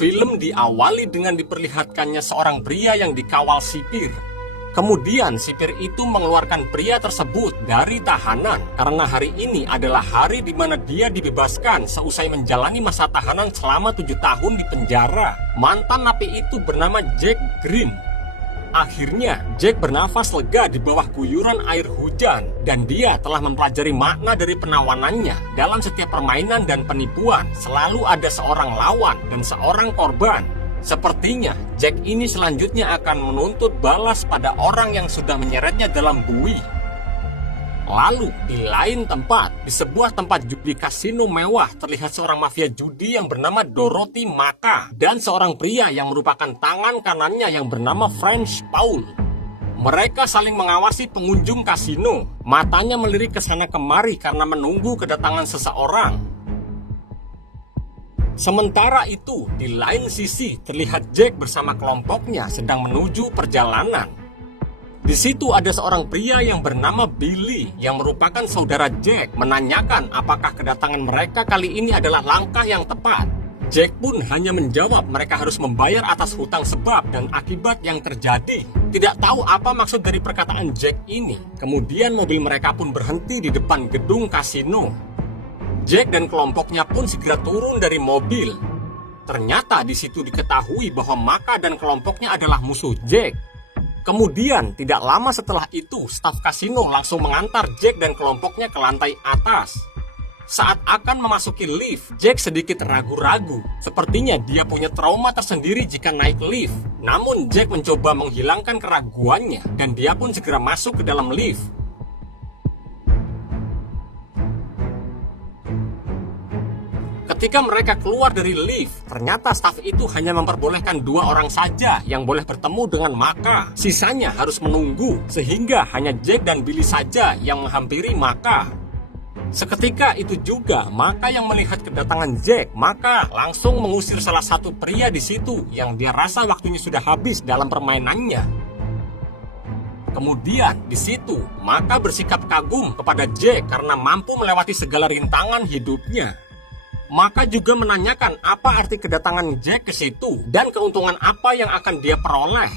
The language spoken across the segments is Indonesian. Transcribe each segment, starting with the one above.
Film diawali dengan diperlihatkannya seorang pria yang dikawal sipir. Kemudian sipir itu mengeluarkan pria tersebut dari tahanan karena hari ini adalah hari di mana dia dibebaskan seusai menjalani masa tahanan selama 7 tahun di penjara. Mantan napi itu bernama Jack Green. Akhirnya, Jack bernafas lega di bawah guyuran air hujan dan dia telah mempelajari makna dari penawanannya. Dalam setiap permainan dan penipuan, selalu ada seorang lawan dan seorang korban. Sepertinya, Jack ini selanjutnya akan menuntut balas pada orang yang sudah menyeretnya dalam bui. Lalu, di lain tempat, di sebuah tempat judi kasino mewah, terlihat seorang mafia judi yang bernama Dorothy Maka dan seorang pria yang merupakan tangan kanannya yang bernama French Paul. Mereka saling mengawasi pengunjung kasino. Matanya melirik ke sana kemari karena menunggu kedatangan seseorang. Sementara itu, di lain sisi, terlihat Jack bersama kelompoknya sedang menuju perjalanan. Di situ ada seorang pria yang bernama Billy yang merupakan saudara Jack menanyakan apakah kedatangan mereka kali ini adalah langkah yang tepat. Jack pun hanya menjawab mereka harus membayar atas hutang sebab dan akibat yang terjadi. Tidak tahu apa maksud dari perkataan Jack ini. Kemudian mobil mereka pun berhenti di depan gedung kasino. Jack dan kelompoknya pun segera turun dari mobil. Ternyata di situ diketahui bahwa Maka dan kelompoknya adalah musuh Jack. Kemudian tidak lama setelah itu, staf kasino langsung mengantar Jack dan kelompoknya ke lantai atas. Saat akan memasuki lift, Jack sedikit ragu-ragu. Sepertinya dia punya trauma tersendiri jika naik lift. Namun Jack mencoba menghilangkan keraguannya dan dia pun segera masuk ke dalam lift. Ketika mereka keluar dari lift, ternyata staf itu hanya memperbolehkan 2 orang saja yang boleh bertemu dengan Maka. Sisanya harus menunggu, sehingga hanya Jack dan Billy saja yang menghampiri Maka. Seketika itu juga, Maka yang melihat kedatangan Jack, Maka langsung mengusir salah satu pria di situ yang dia rasa waktunya sudah habis dalam permainannya. Kemudian di situ, Maka bersikap kagum kepada Jack karena mampu melewati segala rintangan hidupnya. Maka juga menanyakan apa arti kedatangan Jack ke situ dan keuntungan apa yang akan dia peroleh.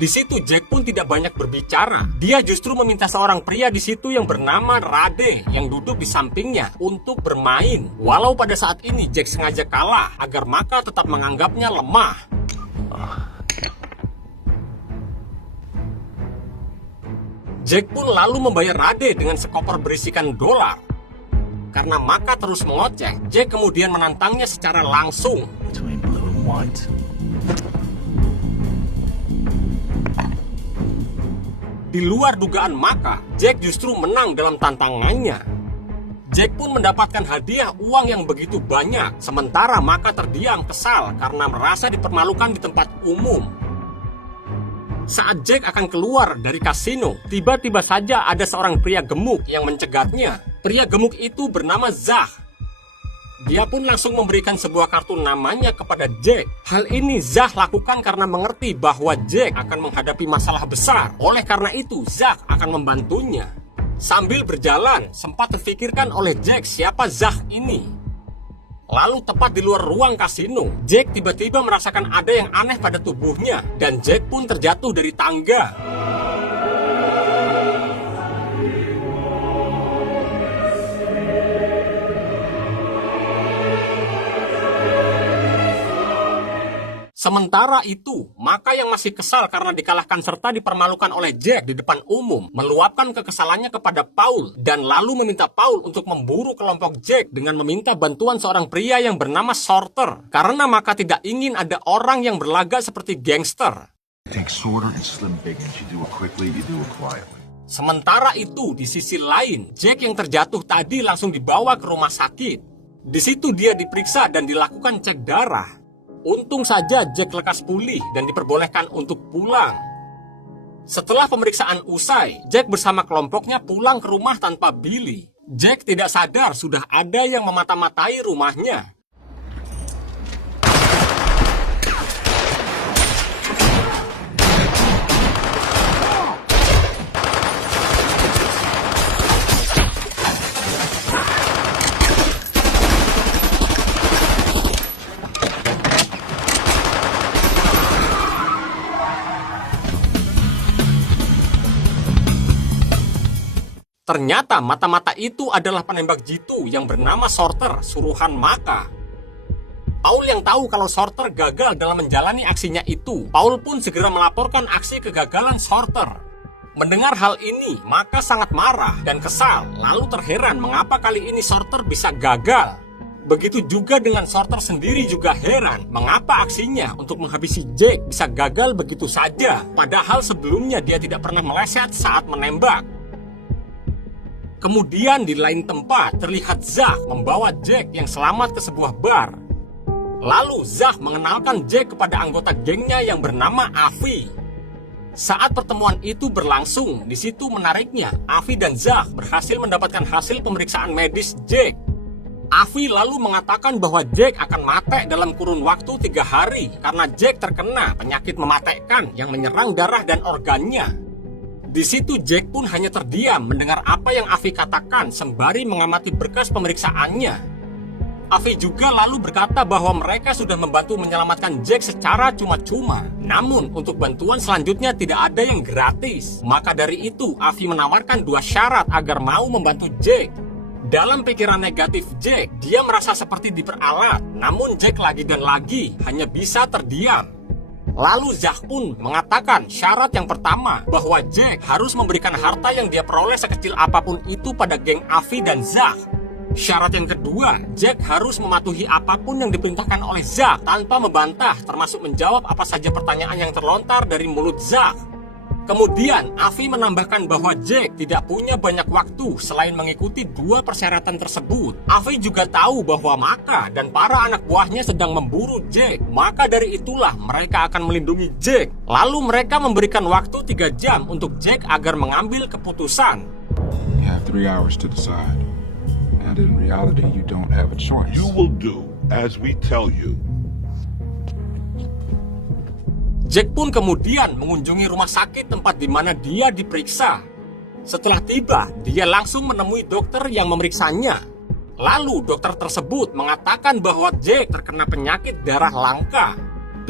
Di situ Jack pun tidak banyak berbicara. Dia justru meminta seorang pria di situ yang bernama Rade yang duduk di sampingnya untuk bermain. Walau pada saat ini Jack sengaja kalah agar Maka tetap menganggapnya lemah. Jack pun lalu membayar Rade dengan sekoper berisikan dolar. Karena Maka terus mengoceh, Jack kemudian menantangnya secara langsung. Di luar dugaan Maka, Jack justru menang dalam tantangannya. Jack pun mendapatkan hadiah uang yang begitu banyak, sementara Maka terdiam kesal karena merasa dipermalukan di tempat umum. Saat Jack akan keluar dari kasino, tiba-tiba saja ada seorang pria gemuk yang mencegatnya. Pria gemuk itu bernama Zach. Dia pun langsung memberikan sebuah kartu namanya kepada Jack. Hal ini Zach lakukan karena mengerti bahwa Jack akan menghadapi masalah besar. Oleh karena itu, Zach akan membantunya. Sambil berjalan, sempat terfikirkan oleh Jack siapa Zach ini. Lalu tepat di luar ruang kasino, Jack tiba-tiba merasakan ada yang aneh pada tubuhnya. Dan Jack pun terjatuh dari tangga. Sementara itu, Maka yang masih kesal karena dikalahkan serta dipermalukan oleh Jack di depan umum, meluapkan kekesalannya kepada Paul dan lalu meminta Paul untuk memburu kelompok Jack dengan meminta bantuan seorang pria yang bernama Sorter. Karena Maka tidak ingin ada orang yang berlagak seperti gangster. Sementara itu, di sisi lain, Jack yang terjatuh tadi langsung dibawa ke rumah sakit. Di situ dia diperiksa dan dilakukan cek darah. Untung saja Jack lekas pulih dan diperbolehkan untuk pulang. Setelah pemeriksaan usai, Jack bersama kelompoknya pulang ke rumah tanpa Billy. Jack tidak sadar sudah ada yang memata-matai rumahnya. Ternyata mata-mata itu adalah penembak jitu yang bernama Shorter, suruhan Maka. Paul yang tahu kalau Shorter gagal dalam menjalani aksinya itu, Paul pun segera melaporkan aksi kegagalan Shorter. Mendengar hal ini, Maka sangat marah dan kesal, lalu terheran mengapa kali ini Shorter bisa gagal. Begitu juga dengan Shorter sendiri juga heran mengapa aksinya untuk menghabisi Jack bisa gagal begitu saja, padahal sebelumnya dia tidak pernah meleset saat menembak. Kemudian di lain tempat terlihat Zach membawa Jack yang selamat ke sebuah bar. Lalu Zach mengenalkan Jack kepada anggota gengnya yang bernama Avi. Saat pertemuan itu berlangsung, di situ menariknya, Avi dan Zach berhasil mendapatkan hasil pemeriksaan medis Jack. Avi lalu mengatakan bahwa Jack akan mati dalam kurun waktu 3 hari karena Jack terkena penyakit mematikan yang menyerang darah dan organnya. Di situ Jack pun hanya terdiam mendengar apa yang Avi katakan sembari mengamati berkas pemeriksaannya. Avi juga lalu berkata bahwa mereka sudah membantu menyelamatkan Jack secara cuma-cuma. Namun untuk bantuan selanjutnya tidak ada yang gratis. Maka dari itu Avi menawarkan 2 syarat agar mau membantu Jack. Dalam pikiran negatif Jack, dia merasa seperti diperalat. Namun Jack lagi dan lagi hanya bisa terdiam. Lalu Zach pun mengatakan syarat yang pertama bahwa Jack harus memberikan harta yang dia peroleh sekecil apapun itu pada geng Avi dan Zach. Syarat yang kedua, Jack harus mematuhi apapun yang diperintahkan oleh Zach tanpa membantah, termasuk menjawab apa saja pertanyaan yang terlontar dari mulut Zach. Kemudian Avi menambahkan bahwa Jack tidak punya banyak waktu selain mengikuti 2 persyaratan tersebut. Avi juga tahu bahwa Maka dan para anak buahnya sedang memburu Jack. Maka dari itulah mereka akan melindungi Jack. Lalu mereka memberikan waktu 3 jam untuk Jack agar mengambil keputusan. You have 3 hours to decide. And in reality, you don't have a choice. You will do as we tell you. Jack pun kemudian mengunjungi rumah sakit tempat di mana dia diperiksa. Setelah tiba, dia langsung menemui dokter yang memeriksanya. Lalu dokter tersebut mengatakan bahwa Jack terkena penyakit darah langka.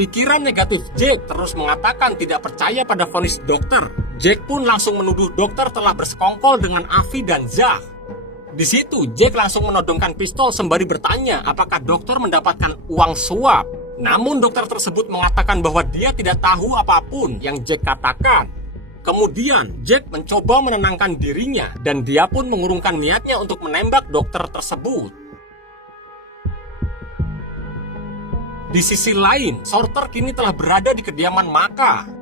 Pikiran negatif Jack terus mengatakan tidak percaya pada vonis dokter. Jack pun langsung menuduh dokter telah bersekongkol dengan Avi dan Zach. Di situ Jack langsung menodongkan pistol sembari bertanya apakah dokter mendapatkan uang suap. Namun dokter tersebut mengatakan bahwa dia tidak tahu apapun yang Jack katakan. Kemudian Jack mencoba menenangkan dirinya dan dia pun mengurungkan niatnya untuk menembak dokter tersebut. Di sisi lain, Shorter kini telah berada di kediaman Maka.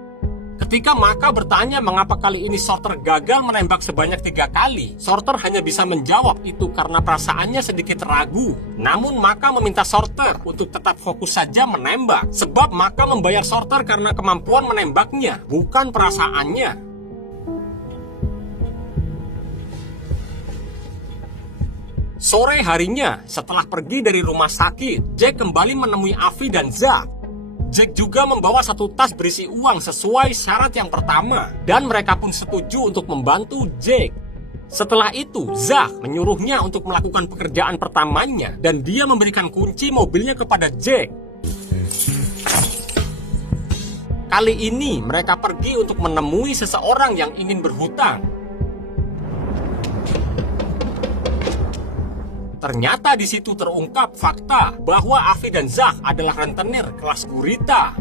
Ketika Maka bertanya mengapa kali ini Shorter gagal menembak sebanyak 3 kali, Shorter hanya bisa menjawab itu karena perasaannya sedikit ragu. Namun Maka meminta Shorter untuk tetap fokus saja menembak, sebab Maka membayar Shorter karena kemampuan menembaknya, bukan perasaannya. Sore harinya, setelah pergi dari rumah sakit, Jack kembali menemui Avi dan Zach. Jack juga membawa 1 tas berisi uang sesuai syarat yang pertama, dan mereka pun setuju untuk membantu Jack. Setelah itu, Zach menyuruhnya untuk melakukan pekerjaan pertamanya, dan dia memberikan kunci mobilnya kepada Jack. Kali ini mereka pergi untuk menemui seseorang yang ingin berhutang. Ternyata di situ terungkap fakta bahwa Avi dan Zach adalah rentenir kelas gurita.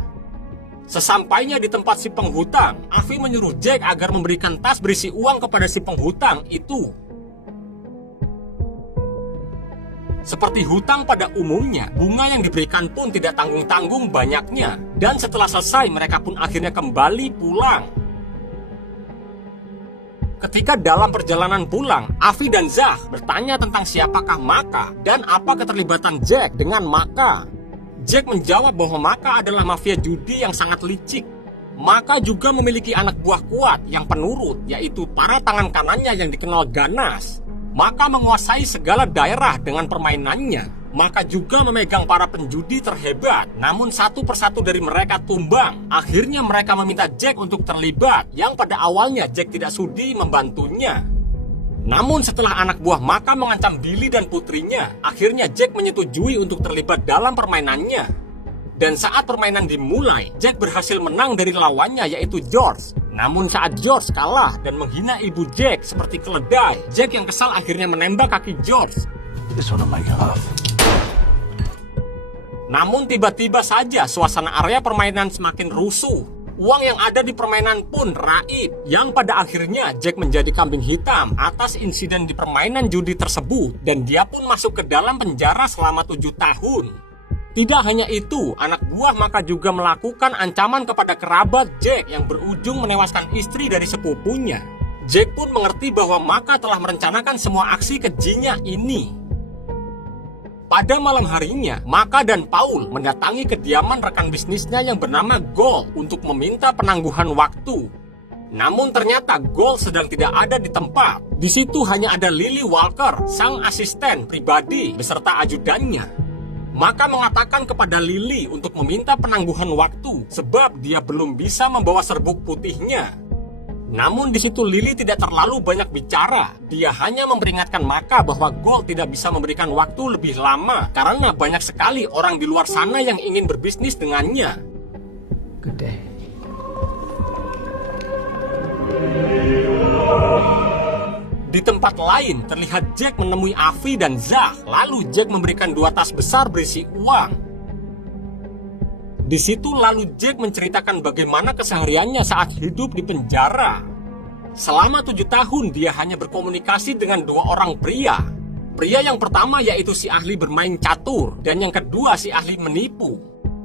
Sesampainya di tempat si penghutang, Avi menyuruh Jack agar memberikan tas berisi uang kepada si penghutang itu. Seperti hutang pada umumnya, bunga yang diberikan pun tidak tanggung-tanggung banyaknya. Dan setelah selesai, mereka pun akhirnya kembali pulang. Ketika dalam perjalanan pulang, Avi dan Zach bertanya tentang siapakah Maka dan apa keterlibatan Jack dengan Maka. Jack menjawab bahwa Maka adalah mafia judi yang sangat licik. Maka juga memiliki anak buah kuat yang penurut, yaitu para tangan kanannya yang dikenal ganas. Maka menguasai segala daerah dengan permainannya. Maka juga memegang para penjudi terhebat. Namun satu persatu dari mereka tumbang. Akhirnya mereka meminta Jack untuk terlibat, yang pada awalnya Jack tidak sudi membantunya. Namun setelah anak buah Maka mengancam Billy dan putrinya, akhirnya Jack menyetujui untuk terlibat dalam permainannya. Dan saat permainan dimulai, Jack berhasil menang dari lawannya yaitu George. Namun saat George kalah dan menghina ibu Jack seperti keledai, Jack yang kesal akhirnya menembak kaki George. This one will make you laugh. Namun tiba-tiba saja suasana area permainan semakin rusuh. Uang yang ada di permainan pun raib, yang pada akhirnya Jack menjadi kambing hitam atas insiden di permainan judi tersebut, dan dia pun masuk ke dalam penjara selama 7 tahun. Tidak hanya itu, anak buah Maka juga melakukan ancaman kepada kerabat Jack yang berujung menewaskan istri dari sepupunya. Jack pun mengerti bahwa Maka telah merencanakan semua aksi kejinya ini. Pada malam harinya, Maka dan Paul mendatangi kediaman rekan bisnisnya yang bernama Gold untuk meminta penangguhan waktu. Namun ternyata Gold sedang tidak ada di tempat. Di situ hanya ada Lily Walker, sang asisten pribadi beserta ajudannya. Maka mengatakan kepada Lily untuk meminta penangguhan waktu sebab dia belum bisa membawa serbuk putihnya. Namun di situ Lily tidak terlalu banyak bicara. Dia hanya memperingatkan Maka bahwa Gold tidak bisa memberikan waktu lebih lama karena banyak sekali orang di luar sana yang ingin berbisnis dengannya. Good day. Di tempat lain terlihat Jack menemui Avi dan Zach. Lalu Jack memberikan 2 tas besar berisi uang. Di situ lalu Jack menceritakan bagaimana kesehariannya saat hidup di penjara. Selama 7 tahun dia hanya berkomunikasi dengan 2 orang pria. Pria yang pertama yaitu si ahli bermain catur, dan yang kedua si ahli menipu.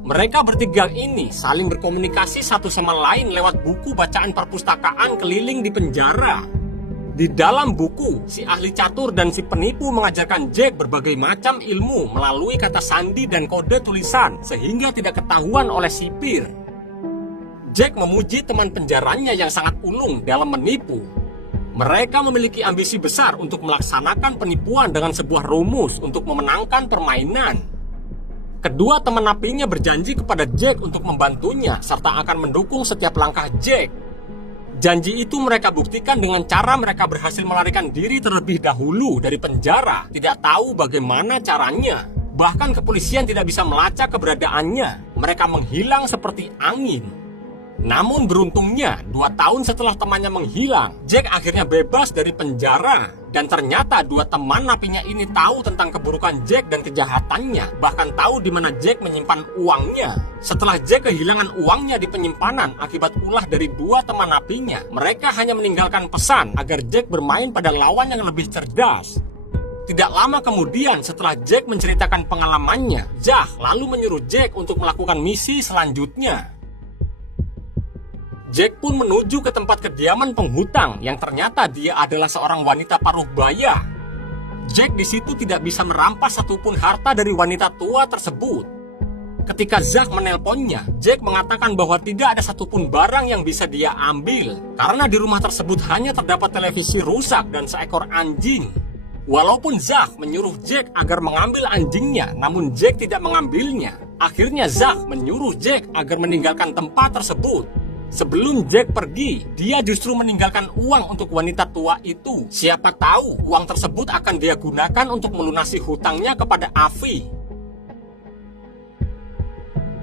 Mereka bertiga ini saling berkomunikasi satu sama lain lewat buku bacaan perpustakaan keliling di penjara. Di dalam buku, si ahli catur dan si penipu mengajarkan Jack berbagai macam ilmu melalui kata sandi dan kode tulisan sehingga tidak ketahuan oleh sipir. Jack memuji teman penjaranya yang sangat ulung dalam menipu. Mereka memiliki ambisi besar untuk melaksanakan penipuan dengan sebuah rumus untuk memenangkan permainan. Kedua teman napinya berjanji kepada Jack untuk membantunya serta akan mendukung setiap langkah Jack. Janji itu mereka buktikan dengan cara mereka berhasil melarikan diri terlebih dahulu dari penjara, tidak tahu bagaimana caranya. Bahkan kepolisian tidak bisa melacak keberadaannya. Mereka menghilang seperti angin. Namun beruntungnya, 2 tahun setelah temannya menghilang, Jack akhirnya bebas dari penjara. Dan ternyata 2 teman napinya ini tahu tentang keburukan Jack dan kejahatannya, bahkan tahu di mana Jack menyimpan uangnya. Setelah Jack kehilangan uangnya di penyimpanan akibat ulah dari 2 teman napinya, mereka hanya meninggalkan pesan agar Jack bermain pada lawan yang lebih cerdas. Tidak lama kemudian setelah Jack menceritakan pengalamannya, Zach lalu menyuruh Jack untuk melakukan misi selanjutnya. Jack pun menuju ke tempat kediaman penghutang yang ternyata dia adalah seorang wanita paruh baya. Jack di situ tidak bisa merampas satupun harta dari wanita tua tersebut. Ketika Zach menelponnya, Jack mengatakan bahwa tidak ada satupun barang yang bisa dia ambil karena di rumah tersebut hanya terdapat televisi rusak dan seekor anjing. Walaupun Zach menyuruh Jack agar mengambil anjingnya, namun Jack tidak mengambilnya. Akhirnya Zach menyuruh Jack agar meninggalkan tempat tersebut. Sebelum Jack pergi, dia justru meninggalkan uang untuk wanita tua itu. Siapa tahu uang tersebut akan dia gunakan untuk melunasi hutangnya kepada Avi.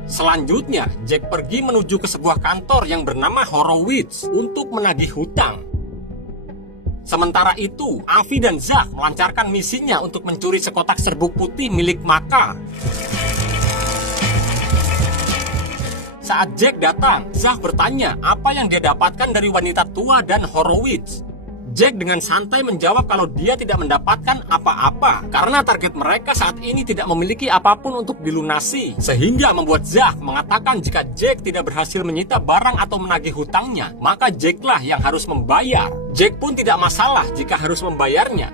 Selanjutnya, Jack pergi menuju ke sebuah kantor yang bernama Horowitz untuk menagih hutang. Sementara itu, Avi dan Zach melancarkan misinya untuk mencuri sekotak serbuk putih milik Maka. Saat Jack datang, Zach bertanya apa yang dia dapatkan dari wanita tua dan Horowitz. Jack dengan santai menjawab kalau dia tidak mendapatkan apa-apa karena target mereka saat ini tidak memiliki apapun untuk dilunasi. Sehingga membuat Zach mengatakan jika Jack tidak berhasil menyita barang atau menagih hutangnya, maka Jacklah yang harus membayar. Jack pun tidak masalah jika harus membayarnya.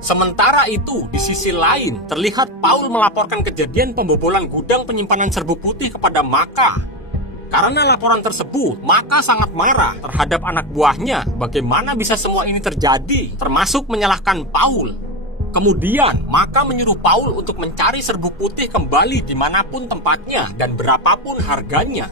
Sementara itu, di sisi lain, terlihat Paul melaporkan kejadian pembobolan gudang penyimpanan serbuk putih kepada Maka. Karena laporan tersebut, Maka sangat marah terhadap anak buahnya. Bagaimana bisa semua ini terjadi, termasuk menyalahkan Paul. Kemudian, Maka menyuruh Paul untuk mencari serbuk putih kembali dimanapun tempatnya dan berapapun harganya.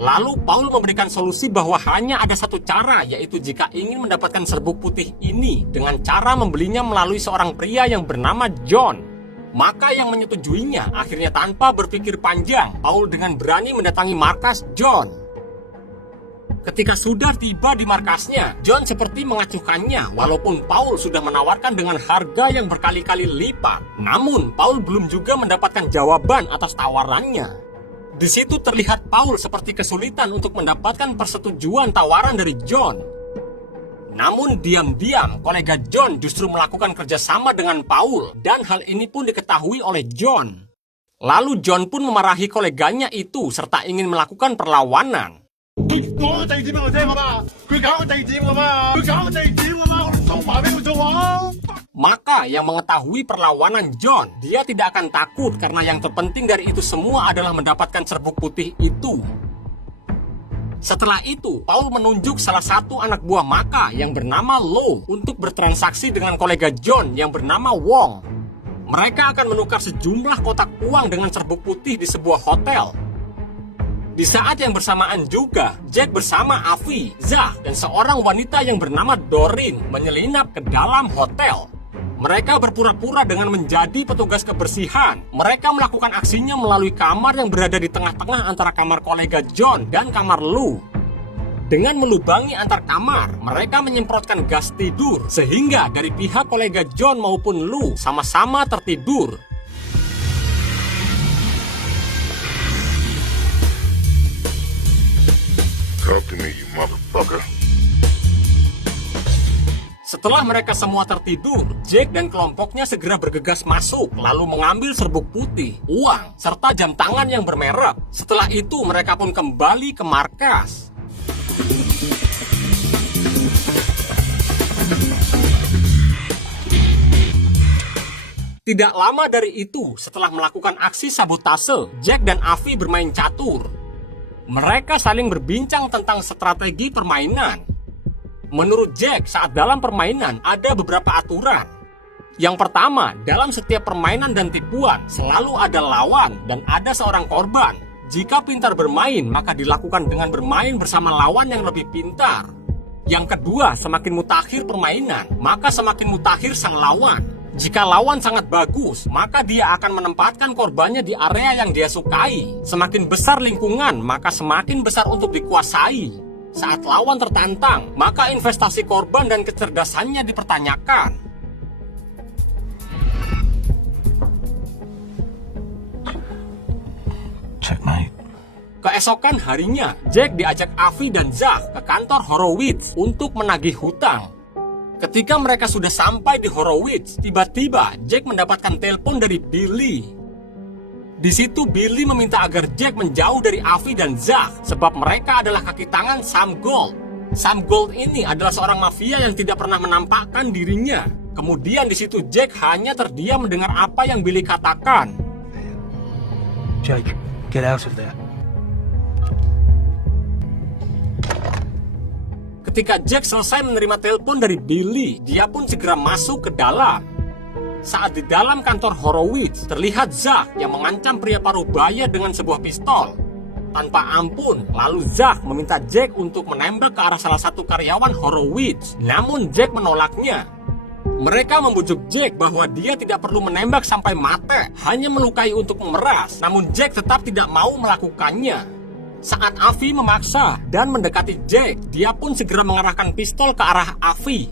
Lalu Paul memberikan solusi bahwa hanya ada satu cara, yaitu jika ingin mendapatkan serbuk putih ini dengan cara membelinya melalui seorang pria yang bernama John. Maka yang menyetujuinya akhirnya tanpa berpikir panjang, Paul dengan berani mendatangi markas John. Ketika sudah tiba di markasnya, John seperti mengacuhkannya walaupun Paul sudah menawarkan dengan harga yang berkali-kali lipat. Namun Paul belum juga mendapatkan jawaban atas tawarannya. Di situ terlihat Paul seperti kesulitan untuk mendapatkan persetujuan tawaran dari John. Namun diam-diam kolega John justru melakukan kerjasama dengan Paul dan hal ini pun diketahui oleh John. Lalu John pun memarahi koleganya itu serta ingin melakukan perlawanan. Maka yang mengetahui perlawanan John, dia tidak akan takut karena yang terpenting dari itu semua adalah mendapatkan serbuk putih itu. Setelah itu, Paul menunjuk salah satu anak buah Maka yang bernama Lo untuk bertransaksi dengan kolega John yang bernama Wong. Mereka akan menukar sejumlah kotak uang dengan serbuk putih di sebuah hotel. Di saat yang bersamaan juga, Jack bersama Avi, Zach, dan seorang wanita yang bernama Doreen menyelinap ke dalam hotel. Mereka berpura-pura dengan menjadi petugas kebersihan. Mereka melakukan aksinya melalui kamar yang berada di tengah-tengah antara kamar kolega John dan kamar Lou. Dengan melubangi antar kamar, mereka menyemprotkan gas tidur, sehingga dari pihak kolega John maupun Lou sama-sama tertidur. Talk to me, you motherfucker. Setelah mereka semua tertidur, Jack dan kelompoknya segera bergegas masuk, lalu mengambil serbuk putih, uang, serta jam tangan yang bermerek. Setelah itu, mereka pun kembali ke markas. Tidak lama dari itu, setelah melakukan aksi sabotase, Jack dan Avi bermain catur. Mereka saling berbincang tentang strategi permainan. Menurut Jack, saat dalam permainan ada beberapa aturan. Yang pertama, dalam setiap permainan dan tipuan selalu ada lawan dan ada seorang korban. Jika pintar bermain, maka dilakukan dengan bermain bersama lawan yang lebih pintar. Yang kedua, semakin mutakhir permainan, maka semakin mutakhir sang lawan. Jika lawan sangat bagus, maka dia akan menempatkan korbannya di area yang dia sukai. Semakin besar lingkungan, maka semakin besar untuk dikuasai. Saat lawan tertantang, maka investasi korban dan kecerdasannya dipertanyakan. Checkmate. Keesokan harinya, Jack diajak Avi dan Zach ke kantor Horowitz untuk menagih hutang. Ketika mereka sudah sampai di Horowitz, tiba-tiba Jack mendapatkan telepon dari Billy. Di situ Billy meminta agar Jack menjauh dari Avi dan Zach sebab mereka adalah kaki tangan Sam Gold. Sam Gold ini adalah seorang mafia yang tidak pernah menampakkan dirinya. Kemudian di situ Jack hanya terdiam mendengar apa yang Billy katakan. Jake, get out of there. Ketika Jack selesai menerima telepon dari Billy, dia pun segera masuk ke dalam. Saat di dalam kantor Horowitz, terlihat Zach yang mengancam pria parubaya dengan sebuah pistol. Tanpa ampun, lalu Zach meminta Jack untuk menembak ke arah salah satu karyawan Horowitz. Namun Jack menolaknya. Mereka membujuk Jack bahwa dia tidak perlu menembak sampai mati, hanya melukai untuk memeras. Namun Jack tetap tidak mau melakukannya. Saat Avi memaksa dan mendekati Jack, dia pun segera mengarahkan pistol ke arah Avi.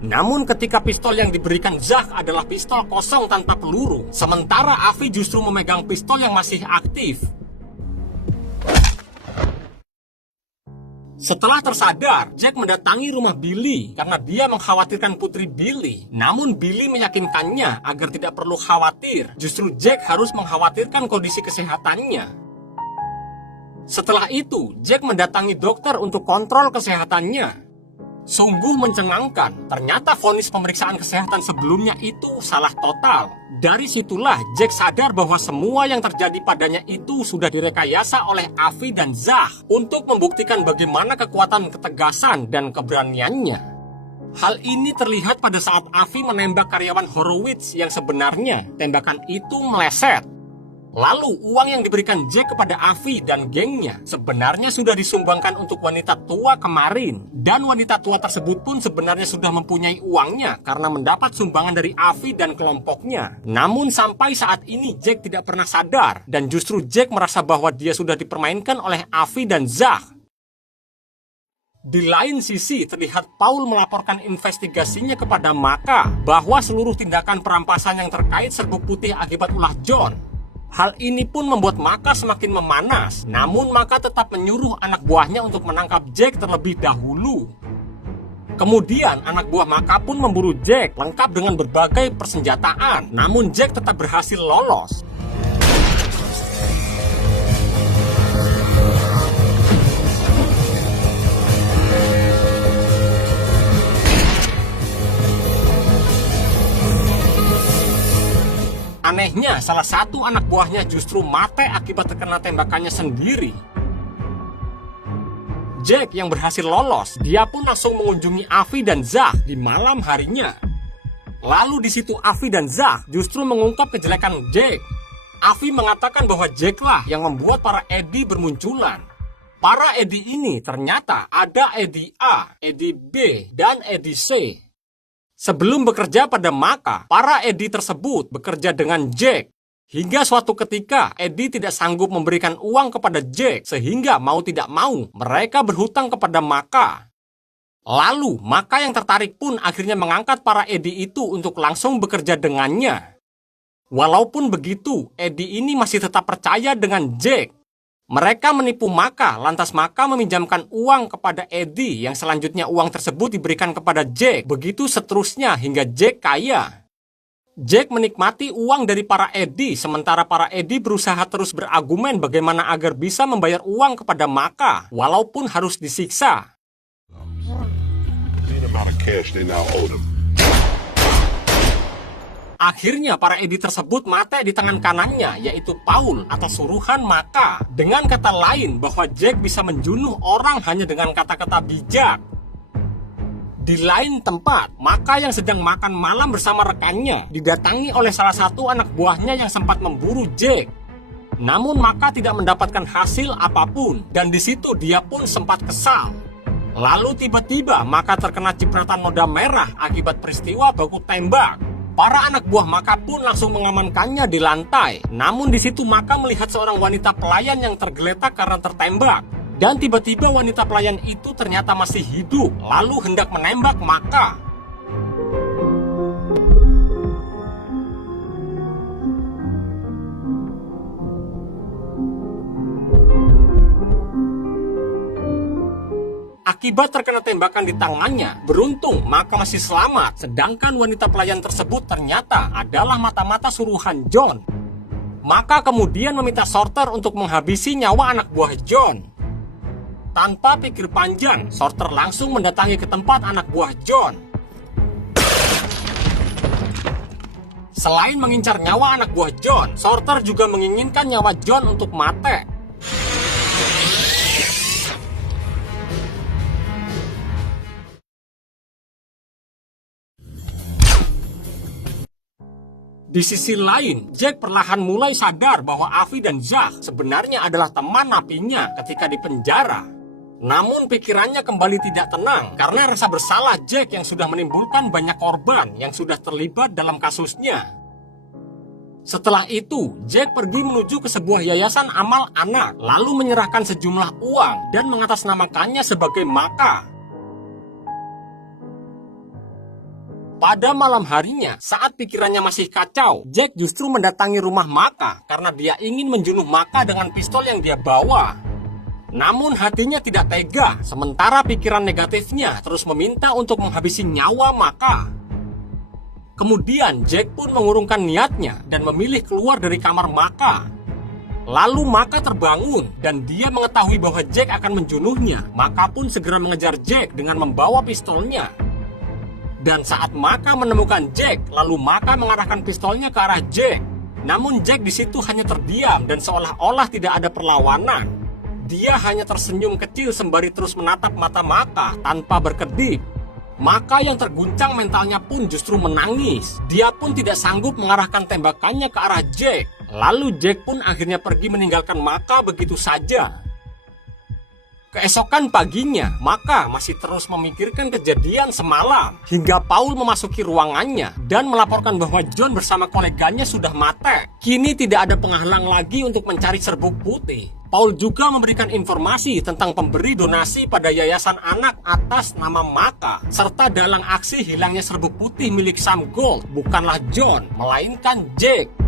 Namun ketika pistol yang diberikan Zach adalah pistol kosong tanpa peluru, sementara Avi justru memegang pistol yang masih aktif. Setelah tersadar, Jack mendatangi rumah Billy karena dia mengkhawatirkan putri Billy. Namun Billy meyakinkannya agar tidak perlu khawatir, justru Jack harus mengkhawatirkan kondisi kesehatannya. Setelah itu, Jack mendatangi dokter untuk kontrol kesehatannya. Sungguh mencengangkan, ternyata vonis pemeriksaan kesehatan sebelumnya itu salah total. Dari situlah Jack sadar bahwa semua yang terjadi padanya itu sudah direkayasa oleh Avi dan Zach untuk membuktikan bagaimana kekuatan ketegasan dan keberaniannya. Hal ini terlihat pada saat Avi menembak karyawan Horowitz yang sebenarnya tembakan itu meleset. Lalu uang yang diberikan Jack kepada Avi dan gengnya sebenarnya sudah disumbangkan untuk wanita tua kemarin. Dan wanita tua tersebut pun sebenarnya sudah mempunyai uangnya karena mendapat sumbangan dari Avi dan kelompoknya. Namun sampai saat ini Jack tidak pernah sadar dan justru Jack merasa bahwa dia sudah dipermainkan oleh Avi dan Zach. Di lain sisi, terlihat Paul melaporkan investigasinya kepada Maka bahwa seluruh tindakan perampasan yang terkait serbuk putih akibat ulah John. Hal ini pun membuat Maka semakin memanas, namun Maka tetap menyuruh anak buahnya untuk menangkap Jack terlebih dahulu. Kemudian anak buah Maka pun memburu Jack lengkap dengan berbagai persenjataan, namun Jack tetap berhasil lolos. Anehnya, salah satu anak buahnya justru mati akibat terkena tembakannya sendiri. Jack yang berhasil lolos, dia pun langsung mengunjungi Avi dan Zach di malam harinya. Lalu di situ Avi dan Zach justru mengungkap kejelekan Jack. Avi mengatakan bahwa Jack lah yang membuat para Eddie bermunculan. Para Eddie ini ternyata ada Eddie A, Eddie B, dan Eddie C. Sebelum bekerja pada Maka, para Eddie tersebut bekerja dengan Jack. Hingga suatu ketika, Eddie tidak sanggup memberikan uang kepada Jack, sehingga mau tidak mau, mereka berhutang kepada Maka. Lalu, Maka yang tertarik pun akhirnya mengangkat para Eddie itu untuk langsung bekerja dengannya. Walaupun begitu, Eddie ini masih tetap percaya dengan Jack. Mereka menipu Maka, lantas Maka meminjamkan uang kepada Eddie yang selanjutnya uang tersebut diberikan kepada Jack. Begitu seterusnya hingga Jack kaya. Jack menikmati uang dari para Eddie, sementara para Eddie berusaha terus berargumen bagaimana agar bisa membayar uang kepada Maka, walaupun harus disiksa. Akhirnya para Eddie tersebut mati di tangan kanannya, yaitu Paul atas suruhan Maka. Dengan kata lain bahwa Jack bisa menjunuh orang hanya dengan kata-kata bijak. Di lain tempat, Maka yang sedang makan malam bersama rekannya didatangi oleh salah satu anak buahnya yang sempat memburu Jack. Namun Maka tidak mendapatkan hasil apapun dan di situ dia pun sempat kesal. Lalu tiba-tiba Maka terkena cipratan noda merah akibat peristiwa baku tembak. Para anak buah Maka pun langsung mengamankannya di lantai. Namun di situ Maka melihat seorang wanita pelayan yang tergeletak karena tertembak. Dan tiba-tiba wanita pelayan itu ternyata masih hidup, lalu hendak menembak Maka. Akibat terkena tembakan di tangannya, beruntung Maka masih selamat, sedangkan wanita pelayan tersebut ternyata adalah mata-mata suruhan John. Maka kemudian meminta Sorter untuk menghabisi nyawa anak buah John. Tanpa pikir panjang, Sorter langsung mendatangi ke tempat anak buah John. Selain mengincar nyawa anak buah John, Sorter juga menginginkan nyawa John untuk mati. Di sisi lain, Jack perlahan mulai sadar bahwa Avi dan Zach sebenarnya adalah teman napinya ketika di penjara. Namun pikirannya kembali tidak tenang karena rasa bersalah Jack yang sudah menimbulkan banyak korban yang sudah terlibat dalam kasusnya. Setelah itu, Jack pergi menuju ke sebuah yayasan amal anak, lalu menyerahkan sejumlah uang dan mengatasnamakannya sebagai Maka. Pada malam harinya, saat pikirannya masih kacau, Jack justru mendatangi rumah Maka karena dia ingin menjunuh Maka dengan pistol yang dia bawa. Namun hatinya tidak tega, sementara pikiran negatifnya terus meminta untuk menghabisi nyawa Maka. Kemudian Jack pun mengurungkan niatnya dan memilih keluar dari kamar Maka. Lalu Maka terbangun dan dia mengetahui bahwa Jack akan menjunuhnya. Maka pun segera mengejar Jack dengan membawa pistolnya. Dan saat Maka menemukan Jack, lalu Maka mengarahkan pistolnya ke arah Jack. Namun Jack di situ hanya terdiam dan seolah-olah tidak ada perlawanan. Dia hanya tersenyum kecil sembari terus menatap mata Maka tanpa berkedip. Maka yang terguncang mentalnya pun justru menangis. Dia pun tidak sanggup mengarahkan tembakannya ke arah Jack. Lalu Jack pun akhirnya pergi meninggalkan Maka begitu saja. Keesokan paginya, Maka masih terus memikirkan kejadian semalam hingga Paul memasuki ruangannya dan melaporkan bahwa John bersama koleganya sudah mati. Kini tidak ada penghalang lagi untuk mencari serbuk putih. Paul juga memberikan informasi tentang pemberi donasi pada yayasan anak atas nama Maka, serta dalang aksi hilangnya serbuk putih milik Sam Gold bukanlah John, melainkan Jack.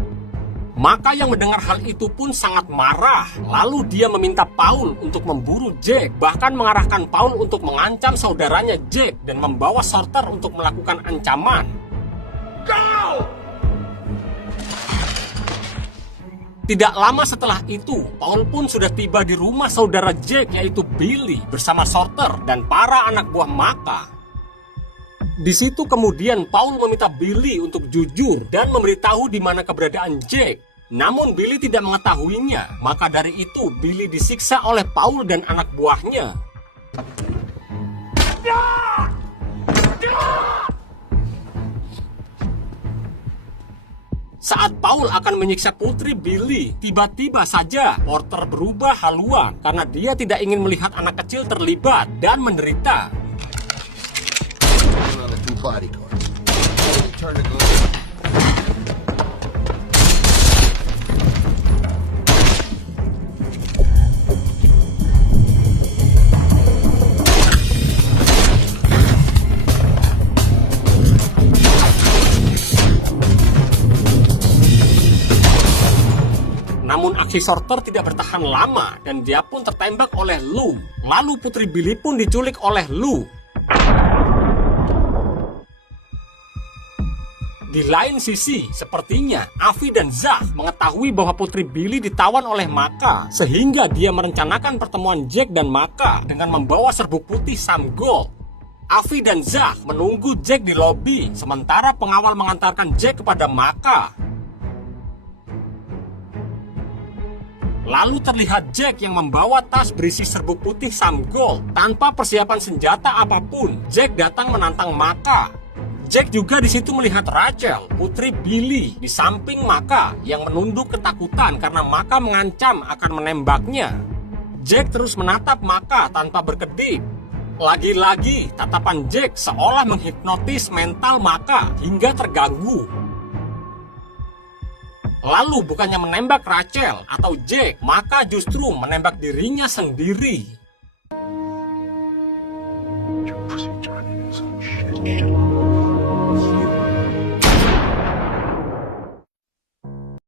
Maka yang mendengar hal itu pun sangat marah. Lalu dia meminta Paul untuk memburu Jack, bahkan mengarahkan Paul untuk mengancam saudaranya Jack dan membawa Sorter untuk melakukan ancaman. Go! Tidak lama setelah itu, Paul pun sudah tiba di rumah saudara Jack yaitu Billy bersama Sorter dan para anak buah Maka. Di situ kemudian Paul meminta Billy untuk jujur dan memberitahu di mana keberadaan Jack. Namun Billy tidak mengetahuinya, maka dari itu Billy disiksa oleh Paul dan anak buahnya. Saat Paul akan menyiksa putri Billy, tiba-tiba saja Porter berubah haluan karena dia tidak ingin melihat anak kecil terlibat dan menderita. Namun aksi Sorter tidak bertahan lama dan dia pun tertembak oleh Lou. Lalu putri Billy pun diculik oleh Lou. Di lain sisi, sepertinya Avi dan Zach mengetahui bahwa putri Billy ditawan oleh Maka, sehingga dia merencanakan pertemuan Jack dan Maka dengan membawa serbuk putih Sam Gold. Avi dan Zach menunggu Jack di lobi, sementara pengawal mengantarkan Jack kepada Maka. Lalu terlihat Jack yang membawa tas berisi serbuk putih Sam Gold. Tanpa persiapan senjata apapun, Jack datang menantang Maka. Jack juga di situ melihat Rachel, putri Billy, di samping Maka yang menunduk ketakutan karena Maka mengancam akan menembaknya. Jack terus menatap Maka tanpa berkedip. Lagi-lagi, tatapan Jack seolah menghipnotis mental Maka hingga terganggu. Lalu bukannya menembak Rachel atau Jack, Maka justru menembak dirinya sendiri. Your pussy trying to do some shit.